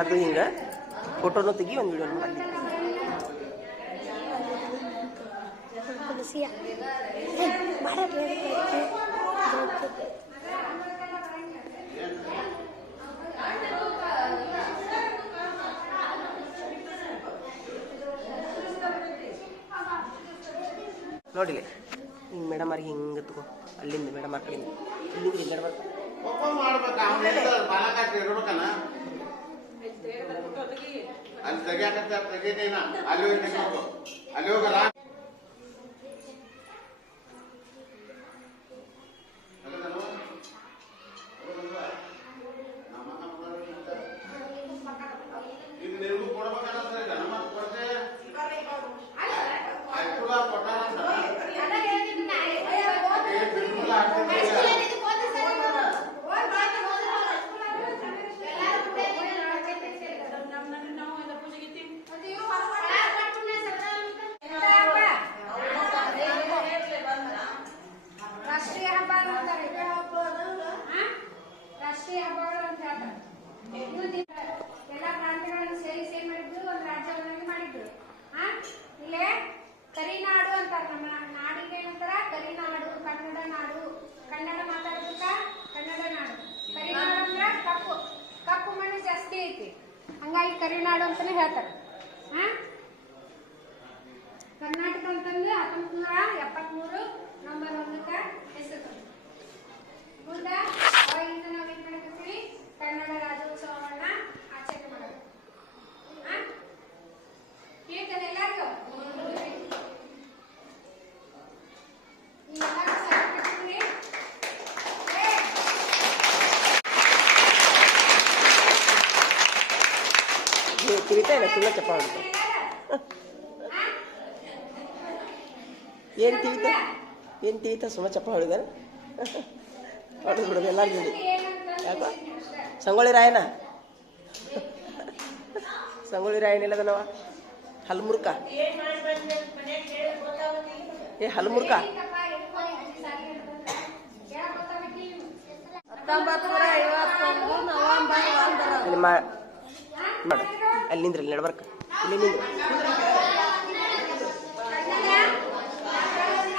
ಎಲ್ಲಾರ್ದು ಹಿಂಗೆ ಫೋಟೋನು ತೆಗಿ ಒಂದು ವಿಡಿಯೋ ಮಾಡಿ ನೋಡಿಲ್ಲ ಹಿಂಗೆ ಮೇಡಮ್ ಅವ್ರಿಗೆ ಹಿಂಗೆ ತಗೋ ಅಲ್ಲಿಂದ ಮೇಡಮ್ ಅವ್ರ ಕಡೆಯಿಂದ ಇಲ್ಲಿಂದ ಮೇಡಮ್ ಅಲ್ಲಿ ಹೋಗಲ್ಲ ರಾಷ್ಟ್ರೀಯ ಹಬ್ಬಗಳು ಅಂತ ಹೇಳ್ತಾರೆ. ಎಲ್ಲ ಪ್ರಾಂತ್ಯಗಳನ್ನು ಸೇರಿಸಿ ಏನ್ ಮಾಡಿದ್ರು ಒಂದು ರಾಜ್ಯವನ್ನಾಗಿ ಮಾಡಿದ್ರು. ಇಲ್ಲೇ ಕರಿನಾಡು ಅಂತಾರೆ. ನಮ್ಮ ನಾಡಿಗೆ ಏನಂತಾರ ಕರಿನಾಡು, ಕನ್ನಡ ನಾಡು. ಕನ್ನಡ ಮಾತಾಡೋದಕ್ಕ ಕನ್ನಡ ನಾಡು. ಕರಿನಾಡು ಅಂದ್ರ ಕಪ್ಪು ಕಪ್ಪು ಮಣ್ಣು ಜಾಸ್ತಿ ಐತಿ, ಹಂಗಾಗಿ ಕರಿನಾಡು ಅಂತಾನೆ ಹೇಳ್ತಾರೆ. ಕರ್ನಾಟಕ ಅಂತಂದ್ರೆ 1973 ನವೆಂಬರ್ 1ಕ್ಕೆ ಹೆಸರು ಮುಂದ ಅವಾಗಿಂದ ನಾವೇನ್ ಮಾಡಕತ್ತೀವಿ, ಕನ್ನಡ ರಾಜ್ಯೋತ್ಸವವನ್ನ ಆಚರಣೆ ಮಾಡೋದು. ಕೇಳ್ತದೆ ಎಲ್ಲರಿಗೂ? ತಿವಿತಾಯಿಲ್ಲ ಸುಳ್ಳ ಚಪ್ಪ ಏನು ತಿವಿತ ಸುಳ್ಳ ಚಪ್ಪ ಹೊಡಿದಾರೆ ಹೊಡೆದು ಬಿಡೋದು ಎಲ್ಲ ನೋಡಿ. ಯಾಕೋ ಸಂಗೊಳ್ಳಿ ರಾಯನ ಇಲ್ಲದನವ ಹಲ್ಮುರ್ಕ ಹಲ್ಮುರ್ಕ 1951 ನವೆಂಬರ್ 1 ಮಾಡು ಅಲ್ಲಿ ನಿಂದ್ರಲ್ಲಿ ನಡ್ಬರ್ಕ ಇಲ್ಲಿ ನಿಂದ್ರು